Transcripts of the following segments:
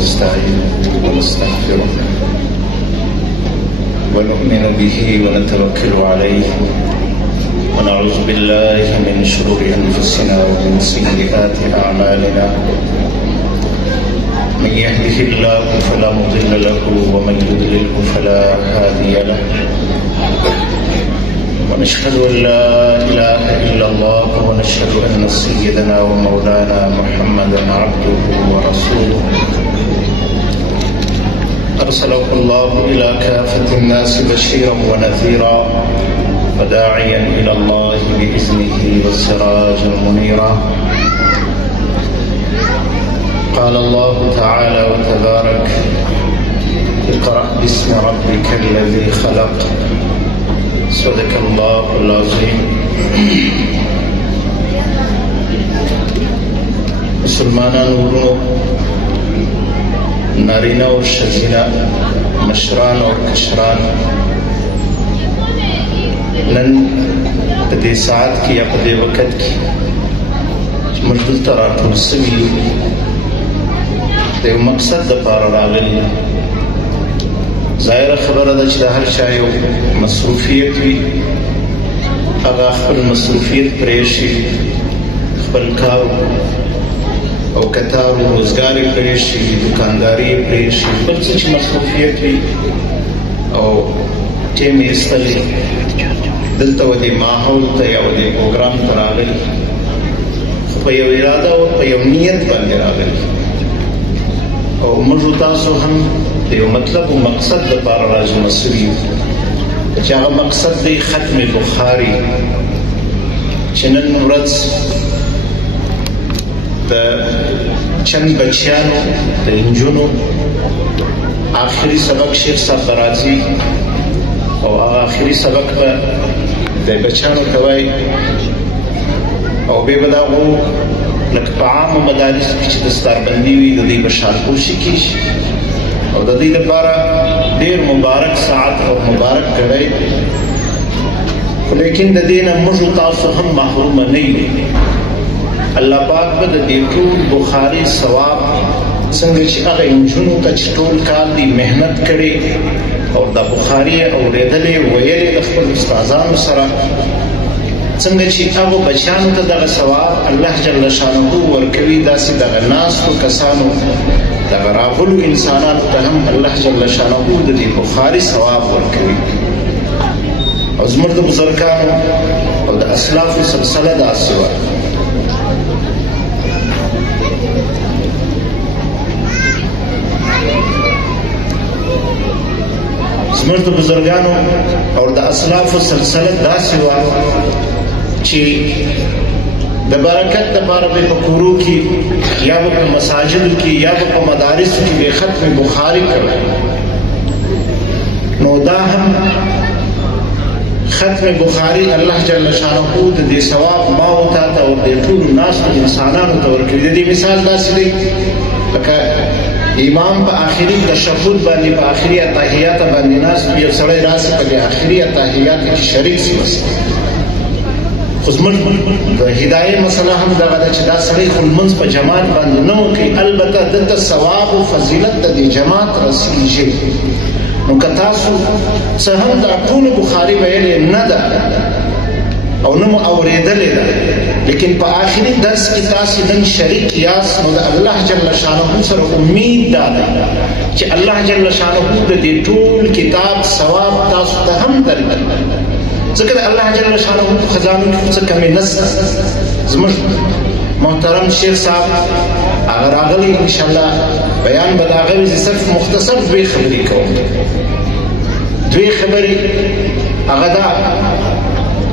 ونستعينه ونستغفره ونؤمن به ونتوكل عليه ونعوذ بالله من شرور أنفسنا ومن سيئات أعمالنا من يهده الله فلا مضل له ومن يضلله فلا هادي له ونشهد أن لا إله إلا الله ونشهد أن سيدنا ومولانا محمدا عبده ورسوله أرسله الله إلى كافة الناس بشيرا ونذيرا وداعيا إلى الله بإذنه وسراجا منيرا. قال الله تعالى وتبارك: اقرأ باسم ربك الذي خلق. صدق الله العظيم. مسلمانان ورونو، نارینه او ښځینه، مشران او کشران، نن په دې ساعت کې یا په دې وخت کې چې موږ دلته راټول سوي یو د یو مقصد دپاره راغلي یو. ظاهره خبره ده چې د هر چا یو مصروفیت وي، هغه خپل مصروفیت پرېږدي، خپل کار او کتار و روزګار یې پرېږدي، دوکانداري یې پرېږدي، بل څه چې مصروفیت وي او ټیم یې ایستلی دلته و دې ماحول ته یا و دې پروګرام ته راغلي، خو په یو اراده او په یو نیت باندې راغلي. او موږ تاسو هم د یو مطلب او مقصد دپاره راجمع سوي یو، چې هغه مقصد دی ختم بخاري، چې نن ورځ د چند بچیانو د نجونو آخري سبق شیخ صاحب به راځي او هغه آخري سبق به د بچیانو ته وایي او بیا به د هغو لکه په عامو مدارسو کې چې دستاربندي وي د دوی به شالپوشي کېږي او د دوی لپاره ډېر مبارک ساعت او مبارک ګړی، خو لیکن د دې نه موږ تاسو هم محرومه نه یو. الله پاک به د دې ټول بخاري ثواب څنګه چې هغه نجونو ته چې ټول کال دي محنت کړې او د بخاري اورېدلې ویلې د خپل استادانو سره، څنګه چې هغو بچیانو ته دغه ثواب الله جل شانه ورکوي، داسې دغه ناستو کسانو دغه راغلو انسانانو ته هم الله جل شانه د دې بخاري ثواب ورکوي. او زموږ د بزرګانو او د اسلافو سلسله داسې وه. زموږ د بزرګانو او د اسلافو سلسله داسې وه چې د برکت دپاره به په کورو کې یا به په مساجدو کې یا به په مدارسو کې به ختم بخاري کوي. نو دا هم ختم بخاري الله جل شانه د دې ثواب ما او تا ته او د ټولو ناستو انسانانو ته ورکوي. د دې مثال داسې دی لکه امام په آخري تشهد باندې په آخري اتحیات باندې ناست یو سړی راسي په دې آخري اتحیات کې شریک شي. بس خو زموږ د هدایې مسله هم دغه ده چې دا سړی خو لمونځ په جماعت باندې نه وکړي، البته دلته ثواب او فضیلت د دې جماعت رسیږي. نو که تاسو څه هم دا ټول بخاري ویلې نه ده او نه مو اورېدلې ده، لیکن په آخري درس کې تاسو نن شریک یاست، نو د الله جل شانه سره امید دا ده چې الله جل شانه د دې ټول کتاب ثواب تاسو ته هم درکړي، ځکه د الله جل شانه خزانو کې څه کمی نشته. زموږ محترم شیخ صاحب هغه راغلی، انشاءالله بیان به د هغه وي. صرف مختصر دوې خبرې کوم. دوې خبرې هغه دا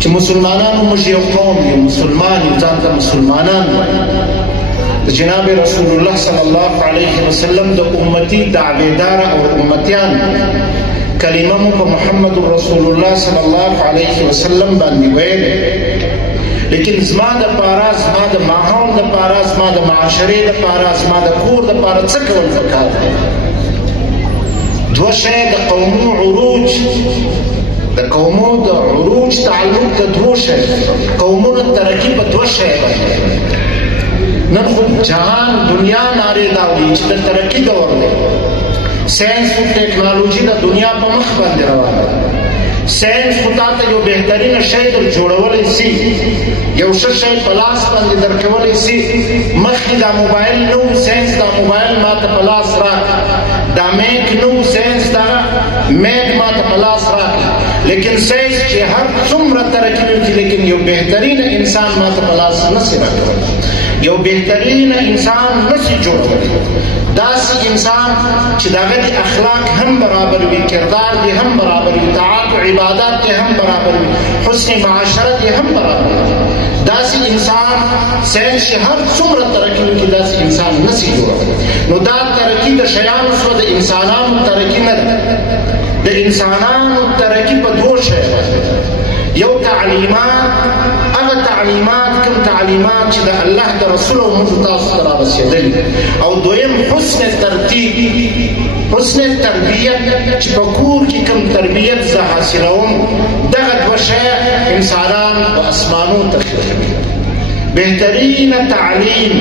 چې مسلمانانو موږ یو قوم یو، مسلمان یو، ځان ته مسلمانان وایي. د جناب رسول الله صلی الله علیه وسلم د امتي دعویدار او امتیان کلمه مو په محمد رسول الله صلی الله علیه وسلم باندې ویلې، لیکن زما د پاره، زما د ماحول د پاره، زما د معاشرې د پاره، زما د کور د پاره څه کول پکار دی؟ دوه شی د قومو عروج، د قومو د عروج تعلق د دوه شی، قومونو ترقي په دوه شی باندې. نن خو جهان دنیا نارې دا وایي چې د ترقي دور دی ساینس او ټیکنالوژي د دنیا په مخ باندې روانه ده ساینس خو تا ته یو بهترینه شی در جوړولی سي یو ښه شی په لاس باندې درکولی سي مخکې دا موبایل نه و ساینس دا موبایل ما ته په لاس راکړه دا میک نه و ساینس دا میک ما ته په لاس راکړه لیکن ساینس چې هر څومره ترقي وکړي لیکن یو بهترینه انسان ما ته په لاس نسي راکولی یو بهترینه انسان نسي جوړولی داسې انسان چې د هغه د اخلاق هم برابر وي کردار دې هم برابر وي طاعات او عبادات دې هم برابر وي حسن معاشرت دې هم برابر وي داسې انسان ساینس چې هر څومره ترقي وکړي داسې انسان نسي جوړولی نو دا ترقي د شیانو سوه د انسانانو ترقي نه ده د انسانانو ترقي په دوه شیانو یو تعلیمات هغه تعلیمات کوم تعلیمات چې د الله د رسول او موږ تاسو ته رارسېدلي او دویم حسن ترتیب حسن تربیت چې په کور کې کوم تربیت زه حاصلوم دغه دوه شیه انسانان په اسمانو ته خېږي بهترینه تعلیم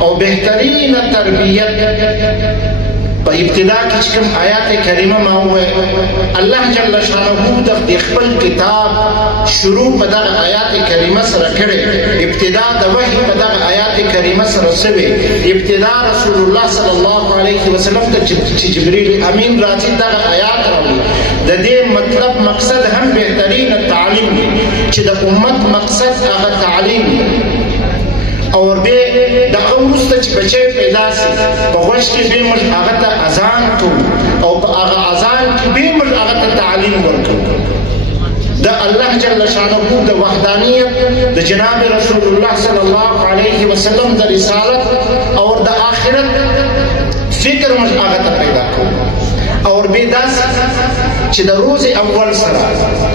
او بهترینه تربیت په ابتدا کې چې کوم آیات کریمه ما وویل الله جل شانه د خپل کتاب شروع په دغه آیات کریمه سره کړی ابتدا د وحی په دغه آیات کریمه سره شوې ابتدا رسول الله صلی الله علیه وسلم ته چې جبرئیل امین راځي دغه آیات راوړي د دې مطلب مقصد هم بهترین تعلیم دی چې د امت مقصد هغه تعلیم دی او بیا دغه وروسته چې بچی پیدا سي په غوږ کې بیا موږ هغه ته اذان کوو او په هغه اذان کې بیا موږ هغه ته تعلیم ورکوو د الله جل شانه د وحدانیت د جناب رسول الله صلی الله علیه وسلم د رسالت او د آخرت فکر موږ هغه ته پیدا کوو او بیا داسې چې د روز اول سره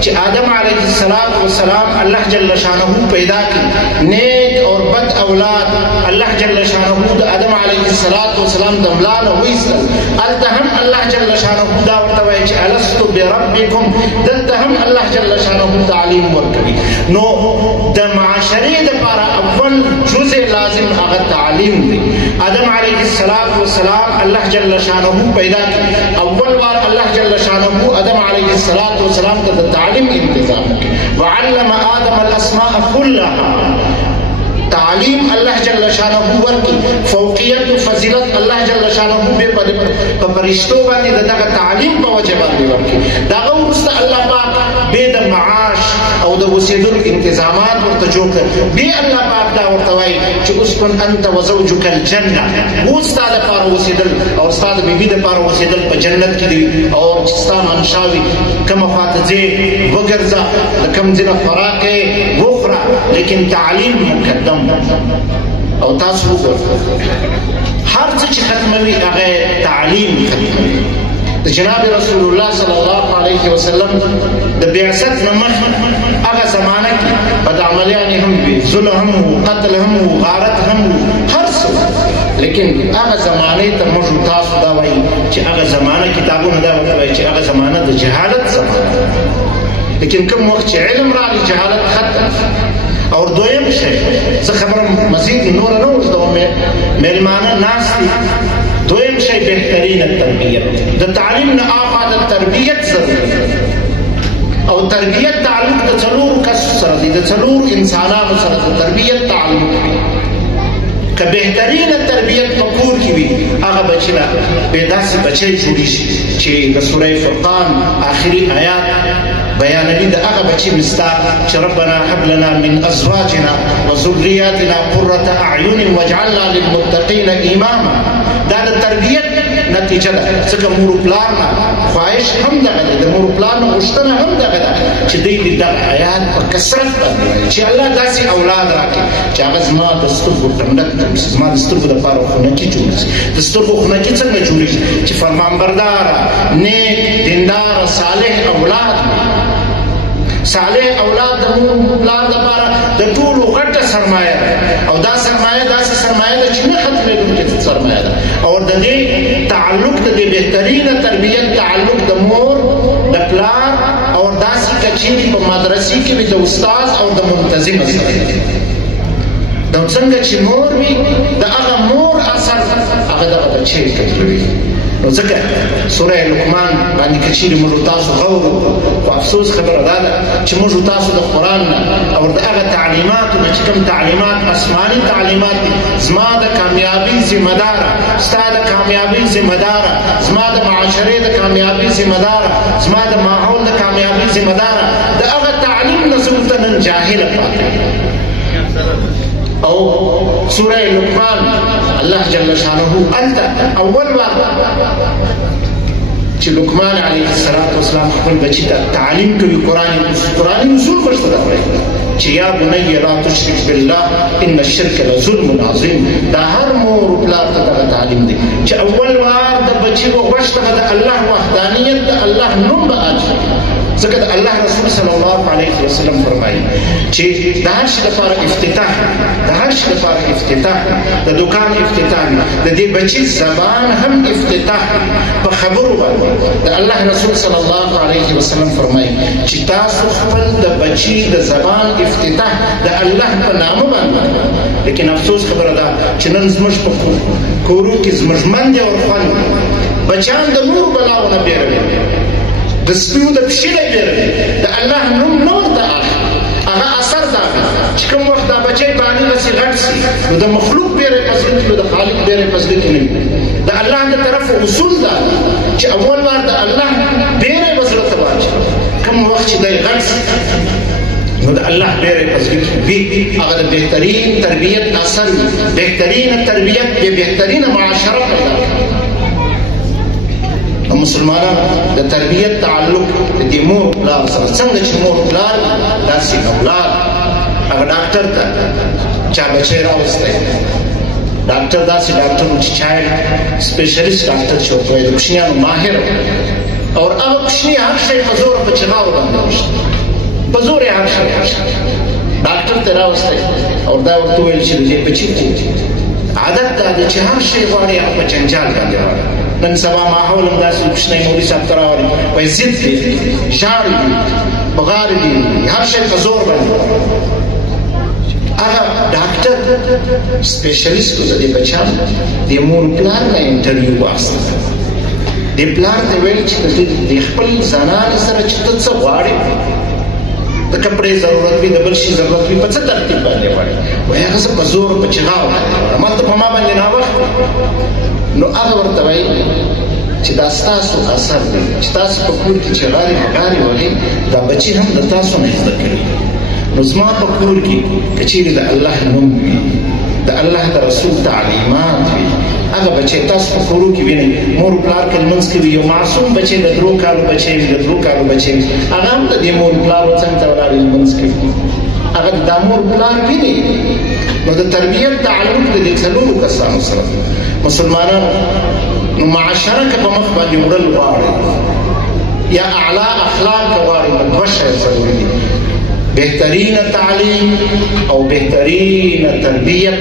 چې آدم علیه السلام الله جل شانه پیدا کړي نیک او بد اولاد الله جل شانه د آدم علیه السلام د ملانه وایستل هلته هم الله جل شانه دا ورته وایي چې الستو بربکم دلته هم الله جل شانه تعلیم ورکوي نو د معاشرې دپاره اول جزء لازم هغه تعلیم دی آدم علیه السلام الله جل شانه پیدا کړي اول بار الله جل شانه آدم علیه السلام ته د تعلیم انتظام وکړي وعلم آدم الاسماء كلها تعلیم الله جل شانه ورکی فوقیت او فضیلت الله جل شانه په فرشتو باندې دغه تعلیم په وجه باندې ورکی دغه وروسته الله پاک به د معاش او د اوسېدلو انتظامات ورته جوړ کړ بیا الله پاک دا ورته وایي چې اسکن انت وزوجک الجنه و ستا دپاره اوسېدل او ستا د بیبي دپاره اوسېدل په جنت کې دی او چې ستا منشا وي کومه خواته ځې وګرځه د کوم ځای نه خوراک یې وخوره لیکن تعلیم مقدم او تاسو وګورئ هر څه چې ختموي هغه تعلیم ختموي د جناب رسول الله صلی الله علیه وسلم د بعثت نه مخکې هغه زمانه کې بدعملیانې هم وي ظلم هم و قتل هم و غارت هم و هر څه لیکن هغه زمانې ته موږ تاسو دا وایي چې هغه زمانه کتابونه دا وایي چې هغه زمانه د جهالت زمانه لیکن کوم وخت چې علم راغی جهالت ختم اور دویم شی زه خبرم مزید نور نه اوږدوم میلمانه ناست دي دویم شی بهترین تربیت د تعلیم نه آخوا د تربیت ضروري او تربیت تعلق د څلورو کسو سره دی د څلورو انسانانو سره د تربیت تعلق دی که بهترین تربیت په کور کې وي هغه بچي له بې داسې بچی جوړېږي چې د سوره فرقان آخري آیات بیانوي د هغه بچي مصداق چې ربنا هب لنا من ازواجنا وذرياتنا قرة اعین واجعلنا للمتقین اماما دا د تربیت نتیجه ده ځکه مور پلار نه خواهش هم دغه ده د مور پلار نه غوښتنه هم دغه ده چې دوی دې دغه آیات په کثرت باندې چې الله داسې اولاد راکړي چې هغه زما د سترګو ټنډک زما د سترګو دپاره خونکي جوړ شي د سترګو خونکي څنګه جوړېږي چې فرمانبرداره نیک دینداره صالح اولاد صالح اولاد د مور پلار دپاره د ټولو غټه سرمایه ده او دا سرمایه داسې سرمایه ده چې نه ختمېدونکې سرمایه ده او د دې تعلق د دې بهترینه تربیت تعلق د مور د پلار او داسې که چیرې په مدرسې کې وي د استاد او د منتظمه سره نو څنګه چې مور وي د هغه مور اثر هغه دغه بچی تجربوي. نو ځکه سوره لقمان باندې که چیرې موږ تاسو غور وکړو، خو افسوس خبره دا ده چې موږ تاسو د قرآن نه او د هغه تعلیماتو نه چې کوم تعلیمات آسماني تعلیمات دي، زما د کامیابي ذمه داره، ستا د کامیابي ذمه داره، زما د معاشرې د کامیابي ذمه داره، زما د ماحول د کامیابي ذمه داره، د هغه تعلیم نه زموږ ته نن جاهله پاتې. او سوره لقمان الله جل شانه انت اول وار چې لقمان علیه السلام خپل بچی ته تعلیم کوي قرآني اصول ورته راوړي چې یا بني لا تشرک بالله ان الشرك لظلم عظیم. دا هر مور پلار ته دغه تعلیم دی چې اول وار د بچی وغوښته د الله وحدانیت د الله نوم به اچي. ځکه د الله رسول صلی الله علیه وسلم فرمایي چې د هر شي لپاره افتتاح، د هر شي لپاره افتتاح، د دکان افتتاح، د دې بچي زبان هم افتتاح په خبرو باندې. د الله رسول صلی الله علیه وسلم فرمایي چې تاسو خپل د بچي د زبان افتتاح د الله په نامه باندې. لیکن افسوس خبره ده چې نن زموږ په کورو کې زموږ مندې او خوند بچیان د نور بلاونه بیروي، د سپیو د پښې نه بیروي، د الله نوم نه ورته اخلي. هغه اثر دا چې کوم وخت دا بچی بالغ شي غټ شي نو د مخلوق بیره په زړه کې، د خالق بیره په زړه کې نه وي. د الله د طرفه اصول دا چې اول وار د الله بیره په زړه ته واچي. کوم وخت چې دی غټ شي نو د الله بیره په زړه کې وي. هغه د بهترین تربیت اثر وي، بهترین تربیت به بهترین معاشره پیدا کوي. مسلمانان د تربیت تعلق د مور پلار سره څنګه چې مور پلار داسې اولاد. هغه ډاکټر ته چا بچی راوستی، ډاکټر داسې ډاکټر چې چایلډ سپیشلیست ډاکټر چې ورته وایي د کوچنیانو ماهر او هغه کوچني هر شی په زوره په چغاو باندې وشته، په زور یې هر شی ډاکټر ته راوستی او دا ورته ویل چې د دې بچي عادت دا دی چې هر شی غواړي هغه په جنجال باندې غواړي. نن سبا ماحول هم داسې کوچنی مولوي صاحب ته راوړي وایي ضد دی، ژاړي دي، بغارې دي، هر شی په زور باندې. هغه ډاکټر سپیشلیست و د دې بچیانو د مور پلار نه انټرویو واخیسته. د پلار ته ویل چې د خپل زنانې سره چې ته څه غواړې، د کپړې ضرورت وي، د بل شي ضرورت وي، په څه ترتیب باندې غواړې؟ وایي هغه زه په زور په چغاو باندې غواړم، هلته په ما باندې ناوخت. نو هغه ورته وایي چې دا ستاسو اثر دی چې تاسو په کور کې چغارې بغارې وهئ، دا بچي هم د تاسو نه زده کړي. نو زما په کور کې که چیرې د الله نوم وي، د الله د رسول تعلیمات وي، هغه بچی تاسو په کورو کې وینئ. مور پلار که لمونځ کوي، یو معصوم بچی د 3 کالو بچی وي، د 3 کالو بچی وي، هغه هم د دې مور پلارو څنګ ته ولاړ لمونځ کوي، هغه د مور پلار ویني. نو د تربیت تعلق د دې څلورو کسانو سره مسلمانان نو معاشره که په مخ باندې وړل غواړي یا اعلی اخلاق غواړي، نو دوه شی ضروري دي: بهترین تعلیم او بهترین تربیت.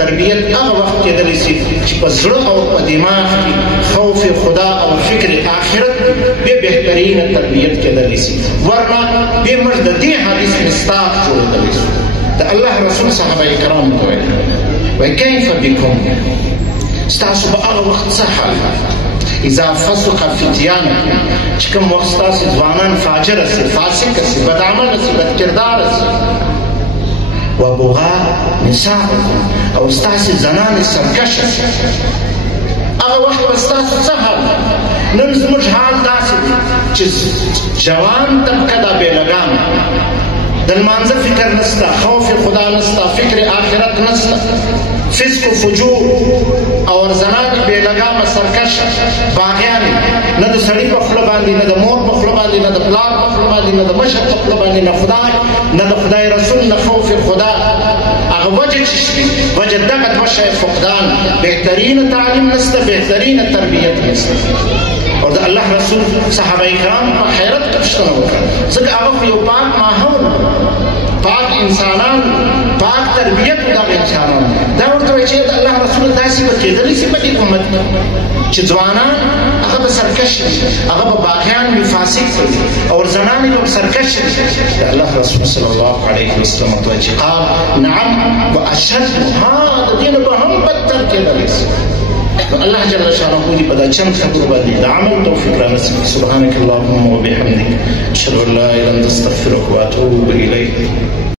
تربیت هغه وخت کېدلی شي چې په زړه او په دماغ کې خوف خدا او فکر آخرت به بهترین تربیت کېدلی شي، ورنه به موږ د دې حدیث مصداق جوړېدلی شو. د الله رسول صحابه کرام ته وایي کیف بکم، ستاسو په هغه وخت څه حال اذا فسق فتیانکم، چې کوم وخت ستاسو ځوانان فاجر سي، فاسق سي، بدعمل سي، بدکردار سي، وبغاء نساءکم، او ستاسو زنانې سرکشه سي، هغه وخت به ستاسو څه حال. نن زموږ حال داسې دی چې جوان طبقه دا بېلګان د لمانځه فکر نسته، خوف خدا نسته، فکر آخرت نسته، فسق و فجور او زنانې بېلګامه سرکشه باغیانې، نه د سړي په خوله باندې، نه د مور په خوله باندې، نه د پلار په خوله باندې، نه د مشر په خوله باندې، نه خدای، نه د خدای رسول، نه خوف خدا. هغه وجه چې شي وجه دغه دوه شی فقدان، بهترینه تعلیم نسته، بهترینه تربیت نسته. او د الله رسول صحابه کرام په حیرت کې پوښتنه وکړه، ځکه هغه خو یو پاک ماحول، پاک انسانان، پاک تربیت دا انسانانو دا ورته وایي چې الله رسول داسې به کېدلی شي په دې امت چې ځوانان هغه به سرکش وي هغه به باغیان وي فاسق وي او زنانې به سرکش وي الله رسول صلی الله علیه وسلم ورته وایي چې قال نعم واشد د دې نه به هم بدتر کېدلی شي الله جل شانه دې په دا چند خبرو باندې د عمل توفیق را نصیب سبحانك اللهم وبحمدك اشهد ان لا اله الا انت استغفرك واتوب اليك